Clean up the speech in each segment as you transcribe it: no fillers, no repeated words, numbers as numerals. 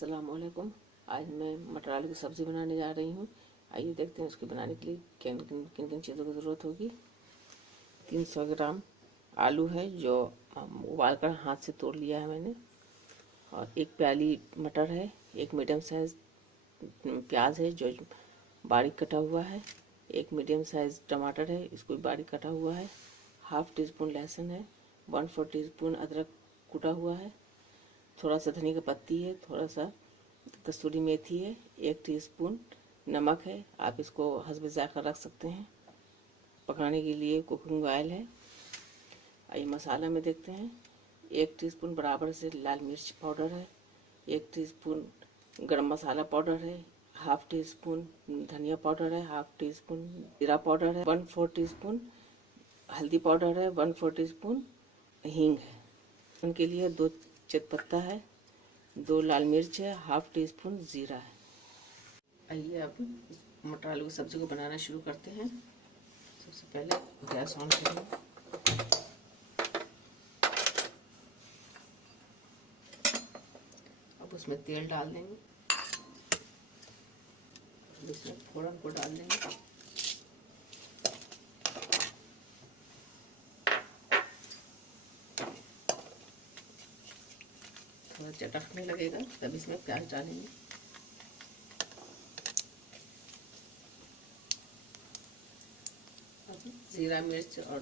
अस्सलामुअलैकुम। आज मैं मटर आलू की सब्ज़ी बनाने जा रही हूँ। आइए देखते हैं उसके बनाने के लिए किन किन चीज़ों की ज़रूरत होगी। 300 ग्राम आलू है जो उबाल कर हाथ से तोड़ लिया है मैंने, और एक प्याली मटर है, एक मीडियम साइज़ प्याज है जो बारीक कटा हुआ है, एक मीडियम साइज़ टमाटर है, इसको भी बारीक कटा हुआ है, हाफ़ टी स्पून लहसुन है, 1/4 टीस्पून अदरक कूटा हुआ है, थोड़ा सा धनिया की पत्ती है, थोड़ा सा कसूरी मेथी है, 1 टीस्पून नमक है, आप इसको हस्ब ज़ायक़ा रख सकते हैं। पकाने के लिए कुकिंग ऑयल है। आइए मसाला में देखते हैं। 1 टीस्पून बराबर से लाल मिर्च पाउडर है, 1 टीस्पून गरम मसाला पाउडर है, हाफ़ टी स्पून धनिया पाउडर है, हाफ़ टी स्पून जीरा पाउडर है, 1/4 टीस्पून हल्दी पाउडर है, 1/4 टीस्पून हींग है। उनके लिए 2 तेजपत्ता है, 2 लाल मिर्च है, हाफ़ टी स्पून ज़ीरा है। आइए अब मटर आलू की सब्ज़ी को बनाना शुरू करते हैं। सबसे पहले गैस ऑन करेंगे। अब उसमें तेल डाल देंगे, इसमें फोड़न को डाल देंगे। थोड़ा चटकने लगेगा तब इसमें प्याज डालेंगे। अब जीरा मिर्च और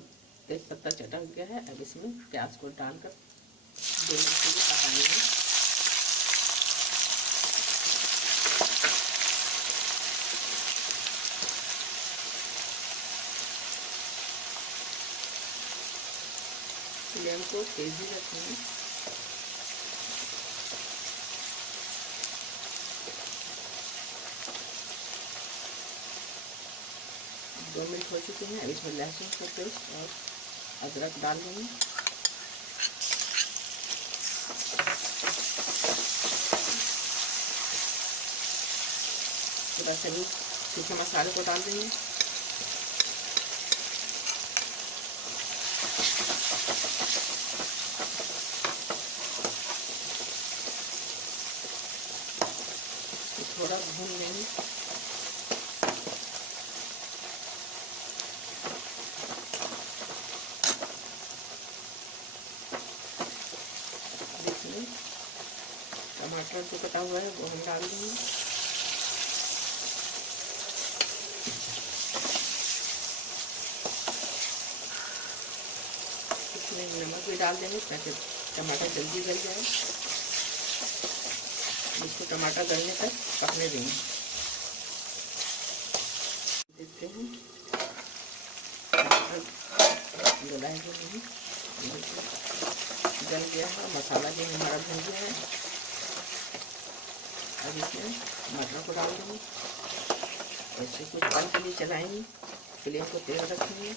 तेजपत्ता चटक गया है, अब इसमें प्याज को डालकर 2 मिनट के लिए पकाएंगे। फ्लेम को तेजी रखेंगे। दो मिनट हो चुके हैं। अब इसमें लहसुन का पेस्ट और अदरक डाल देंगे। थोड़ा सा सूखे मसाले को डाल देंगे। थोड़ा भून लेंगे। इसमें टमाटर जो कटा हुआ है वो हम डाल देंगे। इसमें नमक भी डाल देंगे ताकि टमाटर जल्दी गल जाए। इसको टमाटर गलने तक पकने देंगे। देखते हैं टमाटर गला है कि नहीं। गल गया है, मसाला भी हमारा भून गया है। अब इसमें मटर को डाल देंगे, ऐसे कुछ पल के लिए चलाएंगे। फ्लेम को तेज रखेंगे।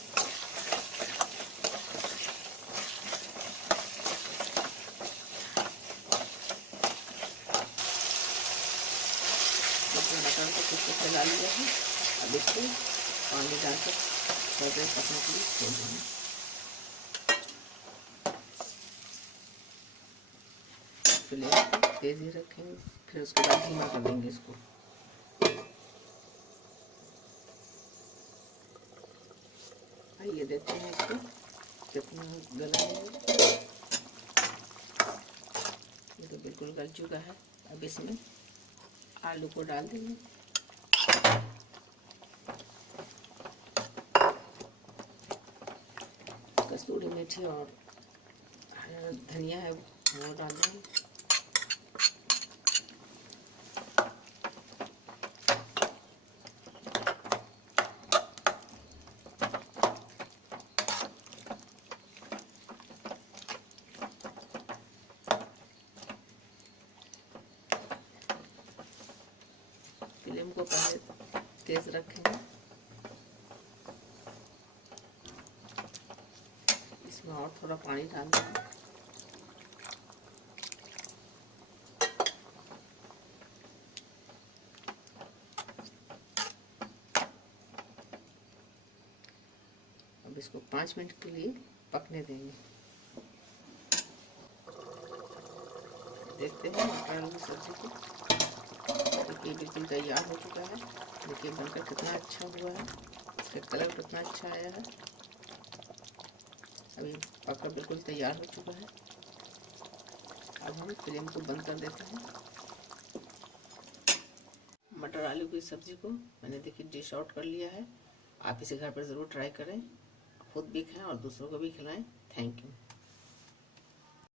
मटर को कुछ चला लिया है। अब इसको पानी डालकर थोड़ा देर पकने के लिए छोड़ देंगे। फ्लेम को तेज ही रखेंगे, फिर उसके बाद धीमा कर देंगे इसको। आइए देखते हैं इसको कितना गला है। ये तो बिल्कुल गल चुका है। अब इसमें आलू को डाल देंगे। कसूरी मेथी और धनिया है वो डाल देंगे। फ्लेम को पहले तेज रखेंगे। इसमें और थोड़ा पानी डाल देंगे। अब इसको 5 मिनट के लिए पकने देंगे। देखते हैं मटर आलू की सब्जी को। ये बिल्कुल तैयार हो चुका है। देखिए बनकर कितना अच्छा हुआ है, इसका कलर कितना अच्छा आया है। अभी पककर बिल्कुल तैयार हो चुका है। अब हम फ्लेम को बंद कर देते हैं। मटर आलू की सब्जी को मैंने देखिए डिश आउट कर लिया है। आप इसे घर पर ज़रूर ट्राई करें, खुद भी खाएं और दूसरों को भी खिलाएं। Thank you.